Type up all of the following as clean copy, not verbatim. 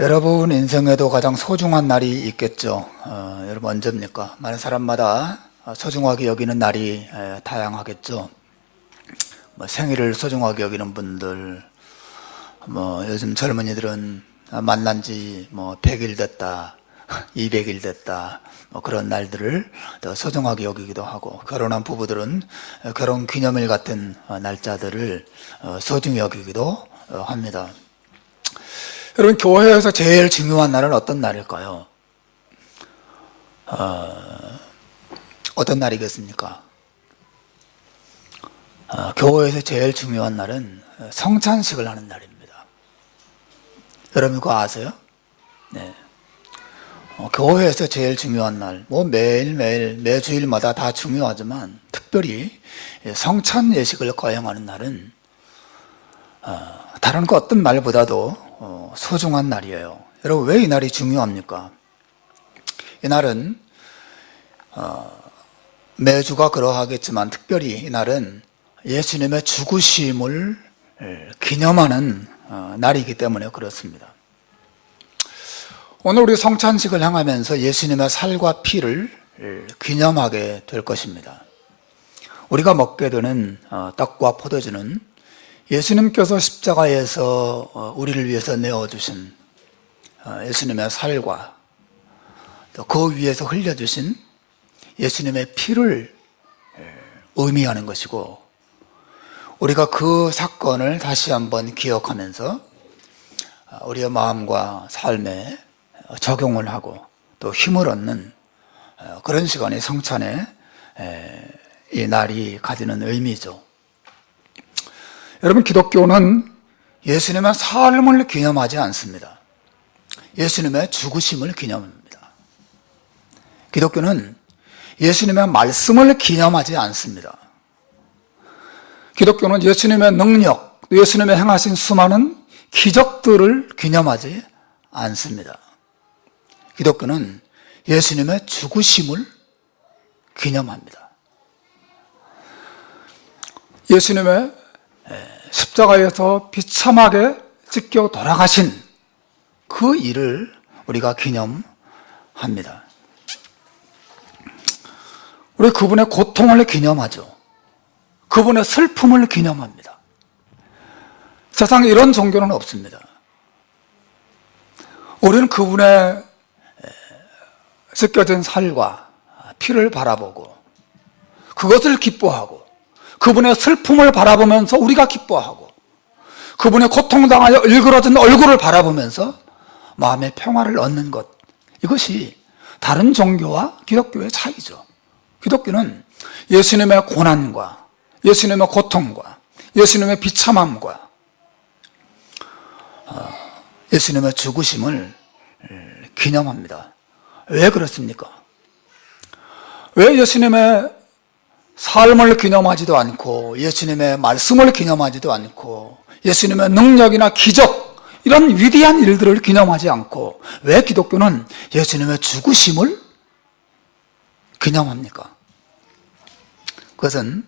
여러분 인생에도 가장 소중한 날이 있겠죠. 여러분 언제입니까? 많은 사람마다 소중하게 여기는 날이 다양하겠죠. 생일을 소중하게 여기는 분들, 요즘 젊은이들은 만난 지 100일 됐다, 200일 됐다, 그런 날들을 더 소중하게 여기기도 하고, 결혼한 부부들은 결혼 기념일 같은 날짜들을 소중히 여기기도 합니다. 여러분, 교회에서 제일 중요한 날은 어떤 날일까요? 어떤 날이겠습니까? 교회에서 제일 중요한 날은 성찬식을 하는 날입니다. 여러분 그거 아세요? 네. 교회에서 제일 중요한 날, 매일매일, 매주일마다 다 중요하지만 특별히 성찬 예식을 거행하는 날은 다른 그 어떤 날보다도 소중한 날이에요. 여러분 왜 이 날이 중요합니까? 이 날은 매주가 그러하겠지만 특별히 이 날은 예수님의 죽으심을 기념하는 날이기 때문에 그렇습니다. 오늘 우리 성찬식을 향하면서 예수님의 살과 피를 기념하게 될 것입니다. 우리가 먹게 되는 떡과 포도주는 예수님께서 십자가에서 우리를 위해서 내어주신 예수님의 살과 또 그 위에서 흘려주신 예수님의 피를 의미하는 것이고, 우리가 그 사건을 다시 한번 기억하면서 우리의 마음과 삶에 적용을 하고 또 힘을 얻는 그런 시간이 성찬의 이 날이 가지는 의미죠. 여러분, 기독교는 예수님의 삶을 기념하지 않습니다. 예수님의 죽으심을 기념합니다. 기독교는 예수님의 말씀을 기념하지 않습니다. 기독교는 예수님의 능력, 예수님의 행하신 수많은 기적들을 기념하지 않습니다. 기독교는 예수님의 죽으심을 기념합니다. 예수님의 십자가에서 비참하게 찢겨 돌아가신 그 일을 우리가 기념합니다. 우리 그분의 고통을 기념하죠. 그분의 슬픔을 기념합니다. 세상에 이런 종교는 없습니다. 우리는 그분의 찢겨진 살과 피를 바라보고 그것을 기뻐하고, 그분의 슬픔을 바라보면서 우리가 기뻐하고, 그분의 고통당하여 일그러진 얼굴을 바라보면서 마음의 평화를 얻는 것, 이것이 다른 종교와 기독교의 차이죠. 기독교는 예수님의 고난과 예수님의 고통과 예수님의 비참함과 예수님의 죽으심을 기념합니다. 왜 그렇습니까? 왜 예수님의 삶을 기념하지도 않고 예수님의 말씀을 기념하지도 않고 예수님의 능력이나 기적, 이런 위대한 일들을 기념하지 않고 왜 기독교는 예수님의 죽으심을 기념합니까? 그것은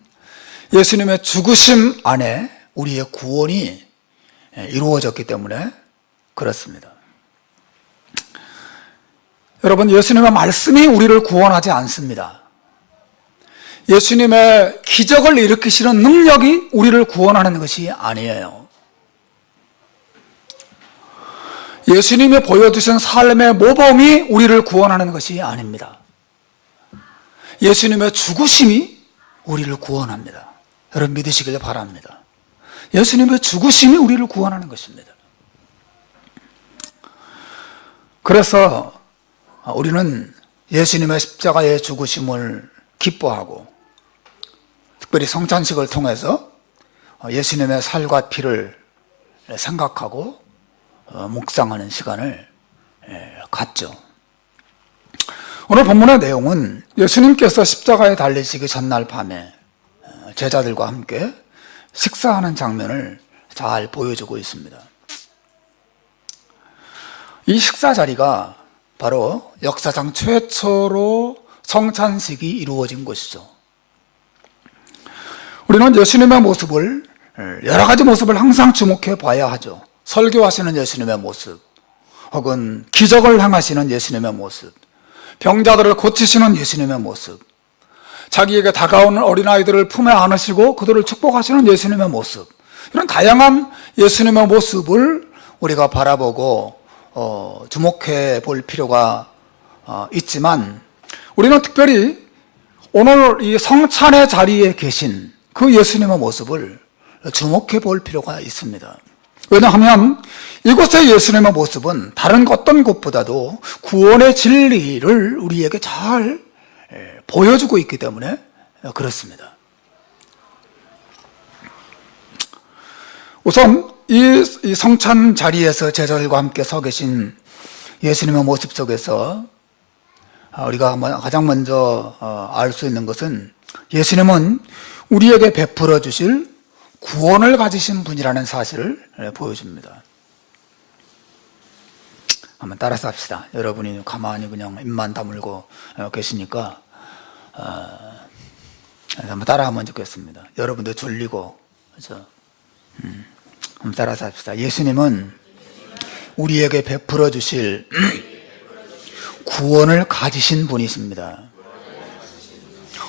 예수님의 죽으심 안에 우리의 구원이 이루어졌기 때문에 그렇습니다. 여러분, 예수님의 말씀이 우리를 구원하지 않습니다. 예수님의 기적을 일으키시는 능력이 우리를 구원하는 것이 아니에요. 예수님이 보여주신 삶의 모범이 우리를 구원하는 것이 아닙니다. 예수님의 죽으심이 우리를 구원합니다. 여러분 믿으시길 바랍니다. 예수님의 죽으심이 우리를 구원하는 것입니다. 그래서 우리는 예수님의 십자가의 죽으심을 기뻐하고, 특별히 성찬식을 통해서 예수님의 살과 피를 생각하고 묵상하는 시간을 갖죠. 오늘 본문의 내용은 예수님께서 십자가에 달리시기 전날 밤에 제자들과 함께 식사하는 장면을 잘 보여주고 있습니다. 이 식사 자리가 바로 역사상 최초로 성찬식이 이루어진 곳이죠. 우리는 예수님의 모습을, 여러 가지 모습을 항상 주목해 봐야 하죠. 설교하시는 예수님의 모습, 혹은 기적을 행하시는 예수님의 모습, 병자들을 고치시는 예수님의 모습, 자기에게 다가오는 어린아이들을 품에 안으시고 그들을 축복하시는 예수님의 모습, 이런 다양한 예수님의 모습을 우리가 바라보고 주목해 볼 필요가 있지만, 우리는 특별히 오늘 이 성찬의 자리에 계신 그 예수님의 모습을 주목해 볼 필요가 있습니다. 왜냐하면 이곳의 예수님의 모습은 다른 어떤 곳보다도 구원의 진리를 우리에게 잘 보여주고 있기 때문에 그렇습니다. 우선 이 성찬 자리에서 제자들과 함께 서 계신 예수님의 모습 속에서 우리가 가장 먼저 알 수 있는 것은 예수님은 우리에게 베풀어 주실 구원을 가지신 분이라는 사실을 보여줍니다. 한번 따라서 합시다. 여러분이 가만히 그냥 입만 다물고 계시니까 한번 따라하면 좋겠습니다. 여러분도 졸리고, 그렇죠? 한번 따라서 합시다. 예수님은 우리에게 베풀어 주실 구원을 가지신 분이십니다.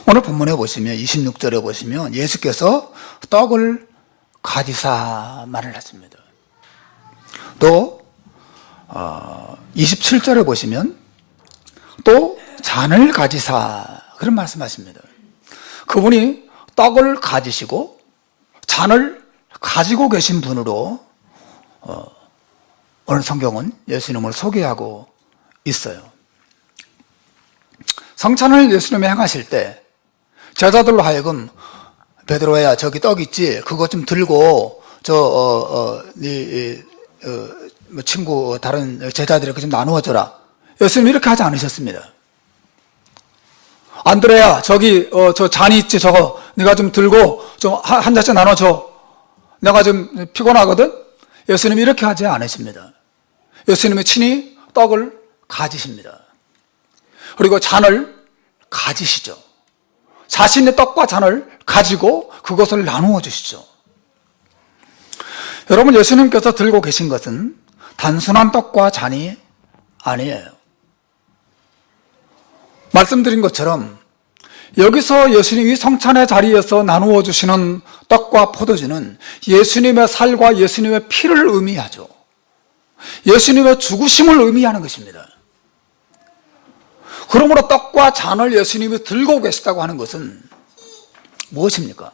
오늘 본문에 보시면 26절에 보시면 예수께서 떡을 가지사 말을 하십니다. 또 27절에 보시면 또 잔을 가지사 그런 말씀하십니다. 그분이 떡을 가지시고 잔을 가지고 계신 분으로 오늘 성경은 예수님을 소개하고 있어요. 성찬을 예수님이 행하실 때 제자들로 하여금 베드로야 저기 떡 있지? 그거 좀 들고 네 친구 다른 제자들에게 좀 나누어줘라. 예수님 이렇게 하지 않으셨습니다. 안드레야 저기 저 잔이 있지? 저거 네가 좀 들고 좀 한 잔씩 나눠줘. 내가 좀 피곤하거든? 예수님 이렇게 하지 않으십니다. 예수님이 친히 떡을 가지십니다. 그리고 잔을 가지시죠. 자신의 떡과 잔을 가지고 그것을 나누어 주시죠. 여러분, 예수님께서 들고 계신 것은 단순한 떡과 잔이 아니에요. 말씀드린 것처럼 여기서 예수님이 성찬의 자리에서 나누어 주시는 떡과 포도주는 예수님의 살과 예수님의 피를 의미하죠. 예수님의 죽으심을 의미하는 것입니다. 그러므로 떡과 잔을 예수님이 들고 계시다고 하는 것은 무엇입니까?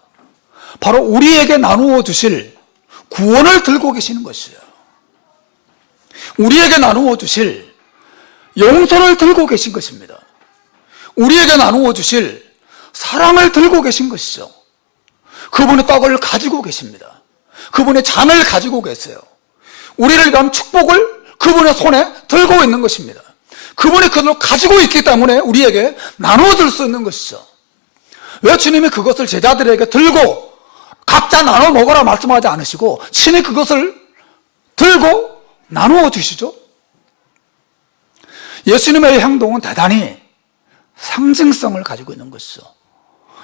바로 우리에게 나누어 주실 구원을 들고 계시는 것이에요. 우리에게 나누어 주실 용서를 들고 계신 것입니다. 우리에게 나누어 주실 사랑을 들고 계신 것이죠. 그분의 떡을 가지고 계십니다. 그분의 잔을 가지고 계세요. 우리를 위한 축복을 그분의 손에 들고 있는 것입니다. 그분이 그걸 가지고 있기 때문에 우리에게 나누어 줄 수 있는 것이죠. 왜 주님이 그것을 제자들에게 들고 각자 나눠 먹으라 말씀하지 않으시고 친히 그것을 들고 나누어 주시죠? 예수님의 행동은 대단히 상징성을 가지고 있는 것이죠.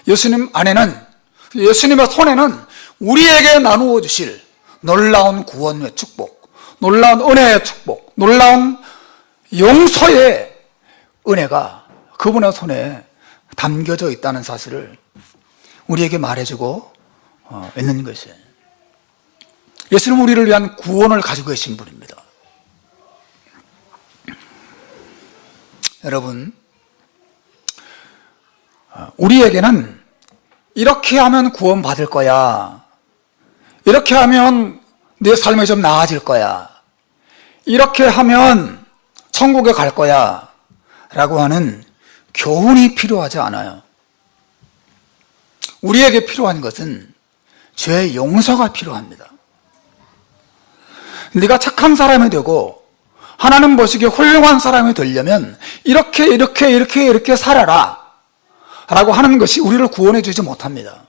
예수님 안에는, 예수님의 손에는 우리에게 나누어 주실 놀라운 구원의 축복, 놀라운 은혜의 축복, 놀라운 용서의 은혜가 그분의 손에 담겨져 있다는 사실을 우리에게 말해주고 있는 것이에요. 예수님은 우리를 위한 구원을 가지고 계신 분입니다. 여러분, 우리에게는 이렇게 하면 구원받을 거야, 이렇게 하면 내 삶이 좀 나아질 거야, 이렇게 하면 천국에 갈 거야 라고 하는 교훈이 필요하지 않아요. 우리에게 필요한 것은 죄의 용서가 필요합니다. 네가 착한 사람이 되고 하나님 보시기에 훌륭한 사람이 되려면 이렇게 살아라 라고 하는 것이 우리를 구원해 주지 못합니다.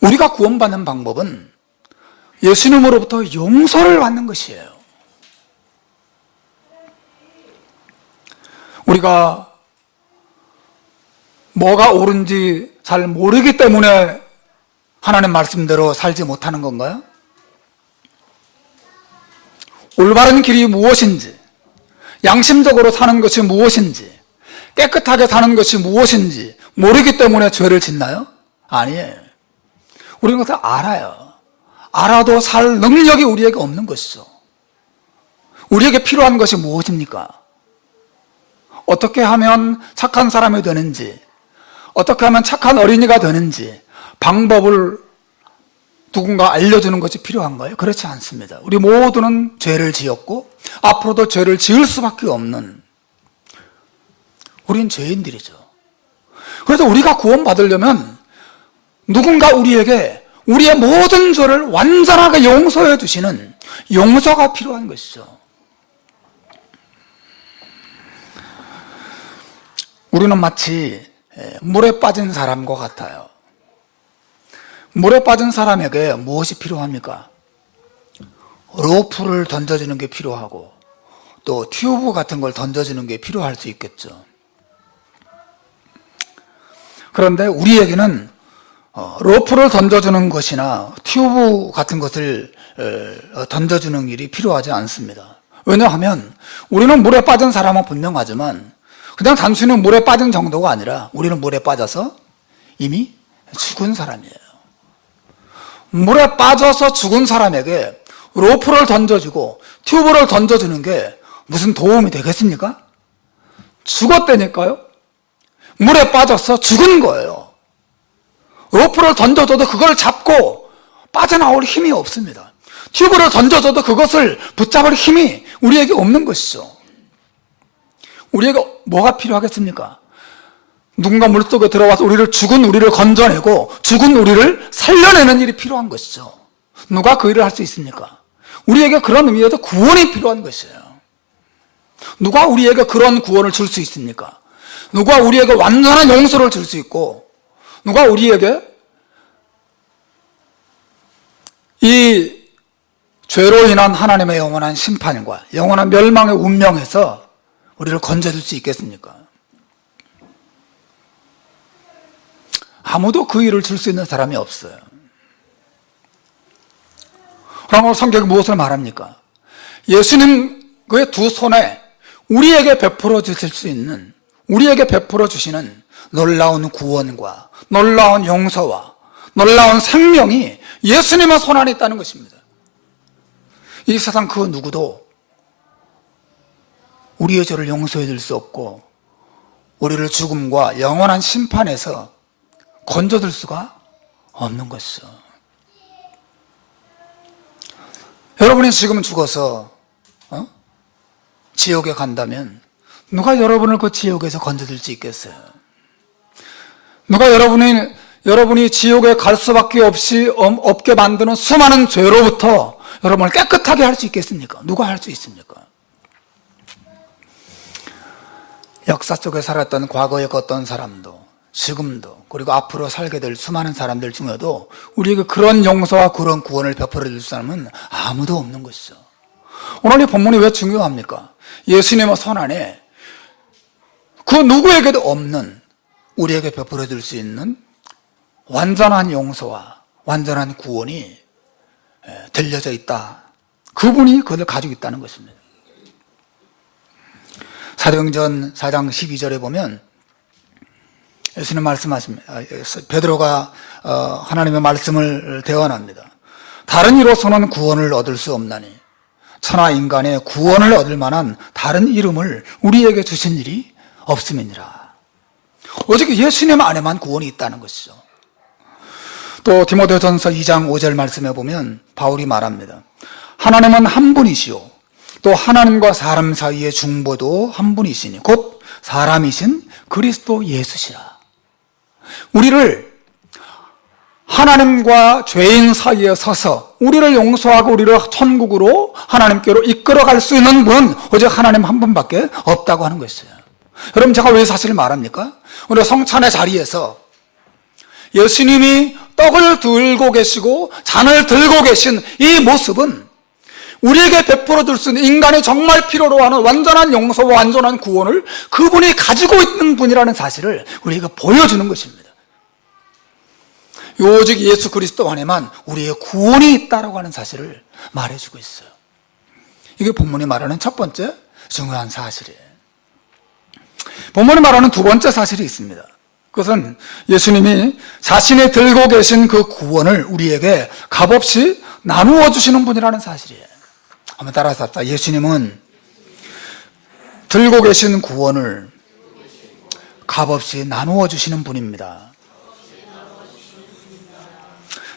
우리가 구원받는 방법은 예수님으로부터 용서를 받는 것이에요. 우리가 뭐가 옳은지 잘 모르기 때문에 하나님 말씀대로 살지 못하는 건가요? 올바른 길이 무엇인지, 양심적으로 사는 것이 무엇인지, 깨끗하게 사는 것이 무엇인지 모르기 때문에 죄를 짓나요? 아니에요. 우리는 그것을 알아요. 알아도 살 능력이 우리에게 없는 것이죠. 우리에게 필요한 것이 무엇입니까? 어떻게 하면 착한 사람이 되는지, 어떻게 하면 착한 어린이가 되는지 방법을 누군가 알려주는 것이 필요한가요? 그렇지 않습니다. 우리 모두는 죄를 지었고 앞으로도 죄를 지을 수밖에 없는, 우린 죄인들이죠. 그래서 우리가 구원받으려면 누군가 우리에게 우리의 모든 죄를 완전하게 용서해 주시는 용서가 필요한 것이죠. 우리는 마치 물에 빠진 사람과 같아요. 물에 빠진 사람에게 무엇이 필요합니까? 로프를 던져주는 게 필요하고 또 튜브 같은 걸 던져주는 게 필요할 수 있겠죠. 그런데 우리에게는 로프를 던져주는 것이나 튜브 같은 것을 던져주는 일이 필요하지 않습니다. 왜냐하면 우리는 물에 빠진 사람은 분명하지만 그냥 단순히 물에 빠진 정도가 아니라 우리는 물에 빠져서 이미 죽은 사람이에요. 물에 빠져서 죽은 사람에게 로프를 던져주고 튜브를 던져주는 게 무슨 도움이 되겠습니까? 죽었다니까요. 물에 빠져서 죽은 거예요. 로프를 던져줘도 그걸 잡고 빠져나올 힘이 없습니다. 튜브를 던져줘도 그것을 붙잡을 힘이 우리에게 없는 것이죠. 우리에게 뭐가 필요하겠습니까? 누군가 물속에 들어와서 죽은 우리를 건져내고 죽은 우리를 살려내는 일이 필요한 것이죠. 누가 그 일을 할 수 있습니까? 우리에게 그런 의미에서 구원이 필요한 것이에요. 누가 우리에게 그런 구원을 줄 수 있습니까? 누가 우리에게 완전한 용서를 줄 수 있고 누가 우리에게 이 죄로 인한 하나님의 영원한 심판과 영원한 멸망의 운명에서 우리를 건져줄 수 있겠습니까? 아무도 그 일을 줄 수 있는 사람이 없어요. 그럼 성경이 무엇을 말합니까? 예수님의 두 손에 우리에게 베풀어 주실 수 있는, 우리에게 베풀어 주시는 놀라운 구원과 놀라운 용서와 놀라운 생명이 예수님의 손 안에 있다는 것입니다. 이 세상 그 누구도 우리의 죄를 용서해 줄 수 없고 우리를 죽음과 영원한 심판에서 건져줄 수가 없는 것이죠. 여러분이 지금 죽어서 지옥에 간다면 누가 여러분을 그 지옥에서 건져줄 수 있겠어요? 누가 여러분이 지옥에 갈 수밖에 없게 만드는 수많은 죄로부터 여러분을 깨끗하게 할 수 있겠습니까? 누가 할 수 있습니까? 역사 속에 살았던 과거에 걷던 사람도 지금도 그리고 앞으로 살게 될 수많은 사람들 중에도 우리에게 그런 용서와 그런 구원을 베풀어 줄 사람은 아무도 없는 것이죠. 오늘 이 본문이 왜 중요합니까? 예수님의 손 안에 그 누구에게도 없는 우리에게 베풀어 줄 수 있는 완전한 용서와 완전한 구원이 들려져 있다. 그분이 그걸 가지고 있다는 것입니다. 사도행전 4장 12절에 보면 예수님 말씀하십니다. 베드로가 하나님의 말씀을 대언합니다. 다른 이로서는 구원을 얻을 수 없나니 천하 인간의 구원을 얻을 만한 다른 이름을 우리에게 주신 일이 없음이니라. 오직 예수님 안에만 구원이 있다는 것이죠. 또 디모데전서 2장 5절 말씀에 보면 바울이 말합니다. 하나님은 한 분이시오. 또 하나님과 사람 사이의 중보도 한 분이시니 곧 사람이신 그리스도 예수시라. 우리를 하나님과 죄인 사이에 서서 우리를 용서하고 우리를 천국으로 하나님께로 이끌어갈 수 있는 분은 오직 하나님 한 분밖에 없다고 하는 것이에요. 여러분, 제가 왜 사실을 말합니까? 오늘 성찬의 자리에서 예수님이 떡을 들고 계시고 잔을 들고 계신 이 모습은 우리에게 베풀어 줄 수 있는 인간이 정말 필요로 하는 완전한 용서와 완전한 구원을 그분이 가지고 있는 분이라는 사실을 우리에게 보여주는 것입니다. 오직 예수 그리스도 안에만 우리의 구원이 있다라고 하는 사실을 말해주고 있어요. 이게 본문이 말하는 첫 번째 중요한 사실이에요. 본문이 말하는 두 번째 사실이 있습니다. 그것은 예수님이 자신이 들고 계신 그 구원을 우리에게 값없이 나누어 주시는 분이라는 사실이에요. 한번 따라서 합시다. 예수님은 들고 계신 구원을 값없이 나누어 주시는 분입니다.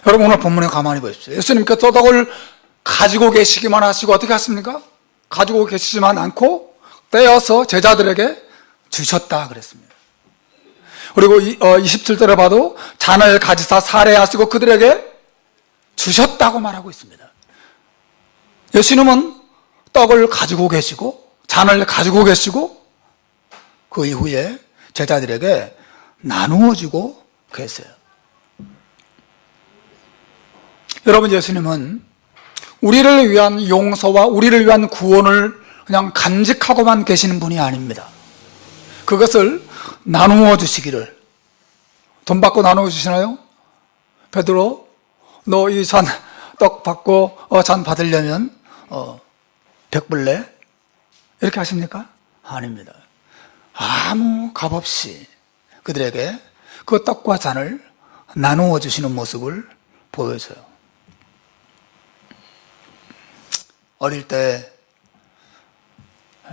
여러분, 오늘 본문에 가만히 보십시오. 예수님께서 떡을 가지고 계시기만 하시고 어떻게 하십니까? 가지고 계시지만 않고 떼어서 제자들에게 주셨다 그랬습니다. 그리고 27절에 봐도 잔을 가지사 사례하시고 그들에게 주셨다고 말하고 있습니다. 예수님은 떡을 가지고 계시고 잔을 가지고 계시고 그 이후에 제자들에게 나누어 주고 계세요. 여러분, 예수님은 우리를 위한 용서와 우리를 위한 구원을 그냥 간직하고만 계시는 분이 아닙니다. 그것을 나누어 주시기를. 돈 받고 나누어 주시나요? 베드로, 너 이 잔 떡 받고 잔 받으려면 100불 이렇게 하십니까? 아닙니다. 아무 값없이 그들에게 그 떡과 잔을 나누어 주시는 모습을 보여줘요. 어릴 때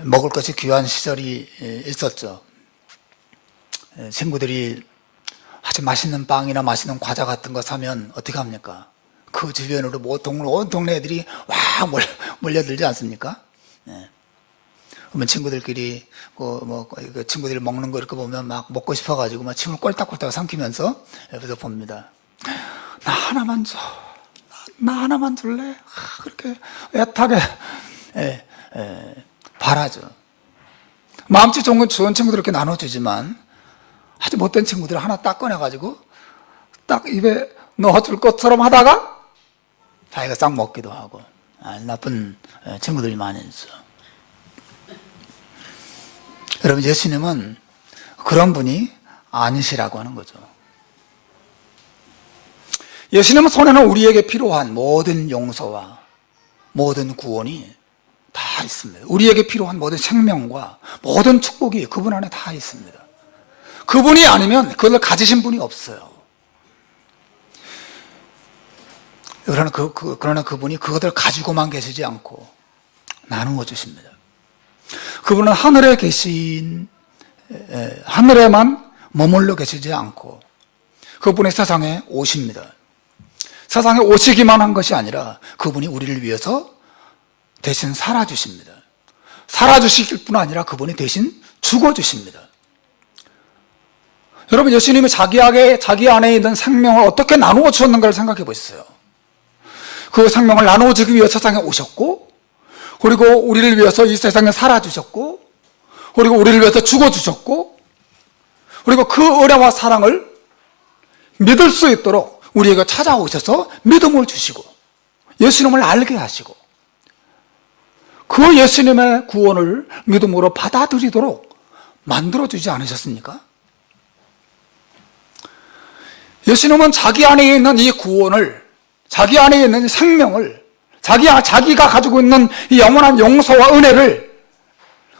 먹을 것이 귀한 시절이 있었죠. 친구들이 아주 맛있는 빵이나 맛있는 과자 같은 거 사면 어떻게 합니까? 그 주변으로 온 동네 애들이 와 몰려들지 않습니까? 네. 그러면 친구들끼리 친구들이 먹는 거 이렇게 보면 막 먹고 싶어가지고 막 침을 꼴딱꼴딱 삼키면서 옆에서 봅니다. 나 하나만 줘. 나 하나만 줄래? 그렇게 애타게 바라죠. 마음씨 좋은 친구들 이렇게 나눠주지만 아주 못된 친구들 하나 딱 꺼내가지고 딱 입에 넣어줄 것처럼 하다가 자기가 싹 먹기도 하고 나쁜 친구들이 많이 있어. 여러분, 예수님은 그런 분이 아니시라고 하는 거죠. 예수님은 손에는 우리에게 필요한 모든 용서와 모든 구원이 다 있습니다. 우리에게 필요한 모든 생명과 모든 축복이 그분 안에 다 있습니다. 그분이 아니면 그걸 가지신 분이 없어요. 그러나 그분이 그것을 가지고만 계시지 않고 나누어 주십니다. 그분은 하늘에만 머물러 계시지 않고 그분이 세상에 오십니다. 세상에 오시기만 한 것이 아니라 그분이 우리를 위해서 대신 살아주십니다. 살아주실 뿐 아니라 그분이 대신 죽어주십니다. 여러분, 예수님이 자기 안에 있는 생명을 어떻게 나누어 주었는가를 생각해 보세요. 그 생명을 나누어 주기 위해 세상에 오셨고, 그리고 우리를 위해서 이 세상에 살아주셨고, 그리고 우리를 위해서 죽어주셨고, 그리고 그 은혜와 사랑을 믿을 수 있도록 우리에게 찾아오셔서 믿음을 주시고 예수님을 알게 하시고 그 예수님의 구원을 믿음으로 받아들이도록 만들어주지 않으셨습니까? 예수님은 자기 안에 있는 이 구원을, 자기 안에 있는 생명을, 자기가 가지고 있는 이 영원한 용서와 은혜를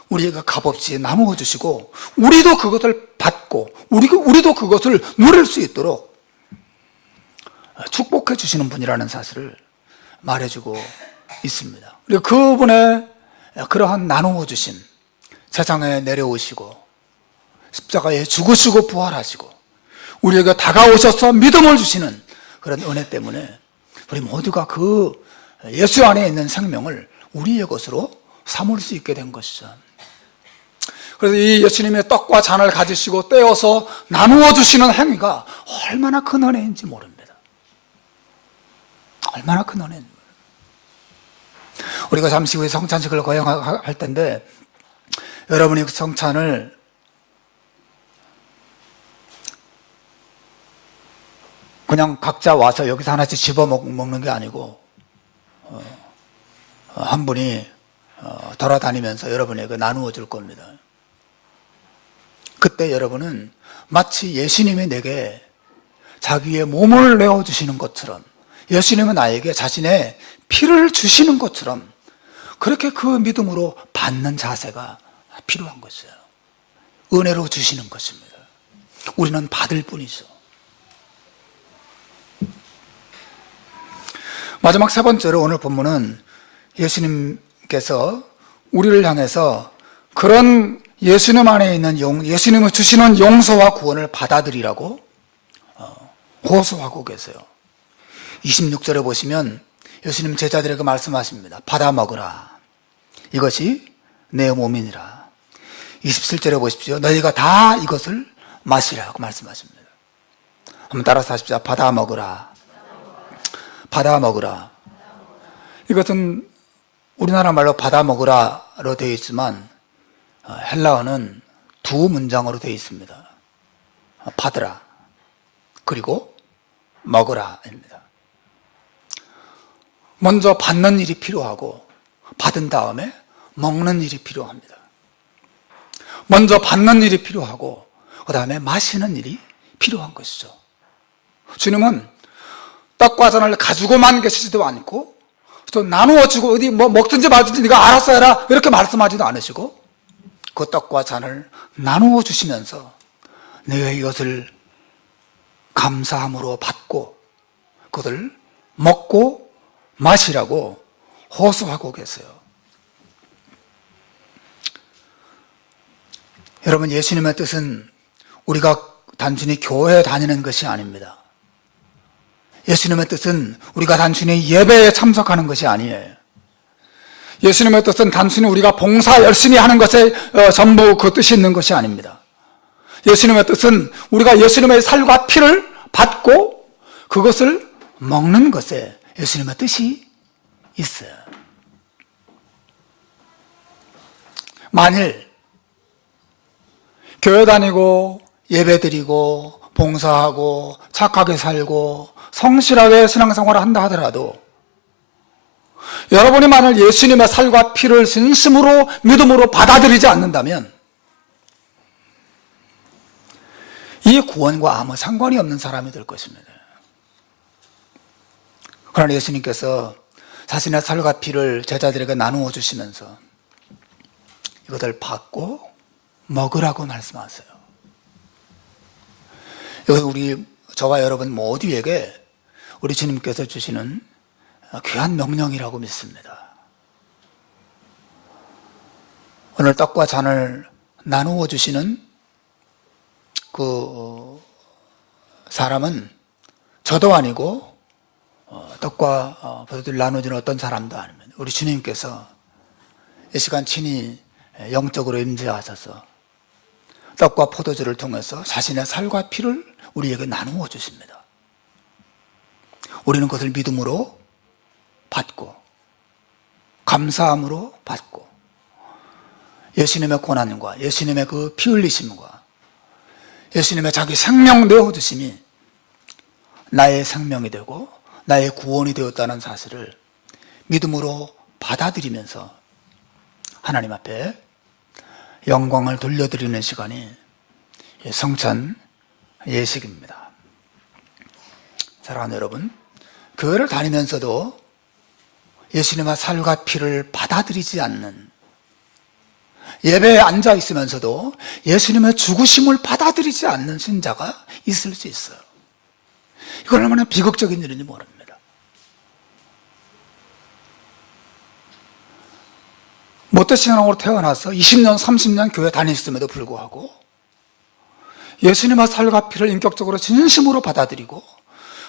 우리가 값없이 나누어 주시고 우리도 그것을 받고 우리도 그것을 누릴 수 있도록 축복해 주시는 분이라는 사실을 말해주고 있습니다. 그리고 그분의 그러한 나누어 주심, 세상에 내려오시고 십자가에 죽으시고 부활하시고 우리에게 다가오셔서 믿음을 주시는 그런 은혜 때문에 우리 모두가 그 예수 안에 있는 생명을 우리의 것으로 삼을 수 있게 된 것이죠. 그래서 이 예수님의 떡과 잔을 가지시고 떼어서 나누어 주시는 행위가 얼마나 큰 은혜인지 모릅니다. 얼마나 큰 은혜인지. 우리가 잠시 후에 성찬식을 거행할 텐데 여러분이 그 성찬을 그냥 각자 와서 여기서 하나씩 집어 먹는 게 아니고 한 분이 돌아다니면서 여러분에게 나누어 줄 겁니다. 그때 여러분은 마치 예수님이 내게 자기의 몸을 내어주시는 것처럼, 예수님은 나에게 자신의 피를 주시는 것처럼 그렇게 그 믿음으로 받는 자세가 필요한 것이에요. 은혜로 주시는 것입니다. 우리는 받을 뿐이죠. 마지막 세 번째로 오늘 본문은 예수님께서 우리를 향해서 그런 예수님 안에 있는 예수님이 주시는 용서와 구원을 받아들이라고 호소하고 계세요. 26절에 보시면 예수님 제자들에게 말씀하십니다. 받아 먹으라. 이것이 내 몸이니라. 27절에 보십시오. 너희가 다 이것을 마시라고 말씀하십니다. 한번 따라서 하십시오. 받아 먹으라. 받아 먹으라. 이것은 우리나라 말로 받아 먹으라로 되어 있지만 헬라어는 두 문장으로 되어 있습니다. 받으라 그리고 먹으라입니다. 먼저 받는 일이 필요하고 받은 다음에 먹는 일이 필요합니다. 먼저 받는 일이 필요하고 그 다음에 마시는 일이 필요한 것이죠. 주님은 떡과 잔을 가지고만 계시지도 않고 또 나누어 주고 어디 뭐 먹든지 말든지 네가 알아서 해라 이렇게 말씀하지도 않으시고 그 떡과 잔을 나누어 주시면서 내가 이것을 감사함으로 받고 그것을 먹고 마시라고 호소하고 계세요. 여러분, 예수님의 뜻은 우리가 단순히 교회에 다니는 것이 아닙니다. 예수님의 뜻은 우리가 단순히 예배에 참석하는 것이 아니에요. 예수님의 뜻은 단순히 우리가 봉사 열심히 하는 것에 전부 그 뜻이 있는 것이 아닙니다. 예수님의 뜻은 우리가 예수님의 살과 피를 받고 그것을 먹는 것에 예수님의 뜻이 있어요. 만일 교회 다니고 예배 드리고 봉사하고 착하게 살고 성실하게 신앙생활을 한다 하더라도 여러분이 만일 예수님의 살과 피를 진심으로 믿음으로 받아들이지 않는다면 이 구원과 아무 상관이 없는 사람이 될 것입니다. 그러나 예수님께서 자신의 살과 피를 제자들에게 나누어 주시면서 이것을 받고 먹으라고 말씀하세요. 여기 저와 여러분 모두에게 우리 주님께서 주시는 귀한 명령이라고 믿습니다. 오늘 떡과 잔을 나누어 주시는 그 사람은 저도 아니고 떡과 포도주를 나눠주는 어떤 사람도 아닙니다. 우리 주님께서 이 시간 친히 영적으로 임재하셔서 떡과 포도주를 통해서 자신의 살과 피를 우리에게 나누어 주십니다. 우리는 그것을 믿음으로 받고 감사함으로 받고 예수님의 고난과 예수님의 그 피 흘리심과 예수님의 자기 생명 내어주심이 나의 생명이 되고 나의 구원이 되었다는 사실을 믿음으로 받아들이면서 하나님 앞에 영광을 돌려드리는 시간이 성찬 예식입니다. 사랑하는 여러분, 교회를 다니면서도 예수님의 살과 피를 받아들이지 않는, 예배에 앉아 있으면서도 예수님의 죽으심을 받아들이지 않는 신자가 있을 수 있어요. 이건 얼마나 비극적인 일인지 모릅니다. 모태신앙으로 태어나서 20년, 30년 교회 다녔음에도 불구하고 예수님의 살과 피를 인격적으로 진심으로 받아들이고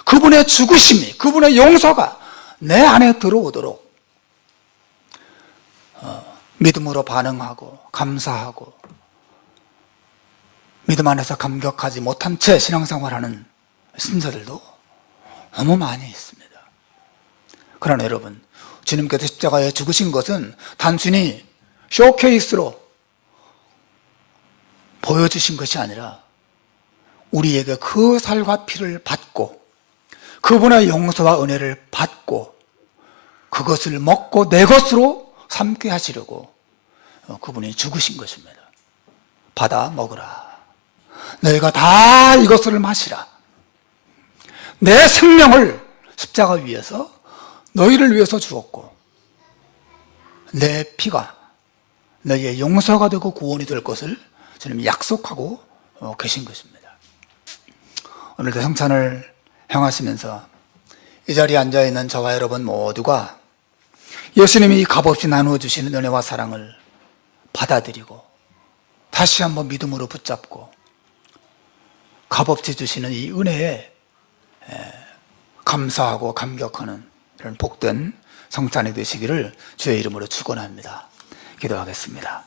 그분의 죽으심이, 그분의 용서가 내 안에 들어오도록 믿음으로 반응하고 감사하고 믿음 안에서 감격하지 못한 채 신앙생활하는 신자들도 너무 많이 있습니다. 그러나 여러분, 주님께서 십자가에 죽으신 것은 단순히 쇼케이스로 보여주신 것이 아니라 우리에게 그 살과 피를 받고 그분의 용서와 은혜를 받고 그것을 먹고 내 것으로 삼게 하시려고 그분이 죽으신 것입니다. 받아 먹으라. 너희가 다 이것을 마시라. 내 생명을 십자가 위에서 너희를 위해서 주었고 내 피가 너희의 용서가 되고 구원이 될 것을 주님이 약속하고 계신 것입니다. 오늘도 성찬을 행하시면서 이 자리에 앉아있는 저와 여러분 모두가 예수님이 값없이 나누어 주시는 은혜와 사랑을 받아들이고 다시 한번 믿음으로 붙잡고 값없이 주시는 이 은혜에 감사하고 감격하는 이런 복된 성찬이 되시기를 주의 이름으로 축원합니다. 기도하겠습니다.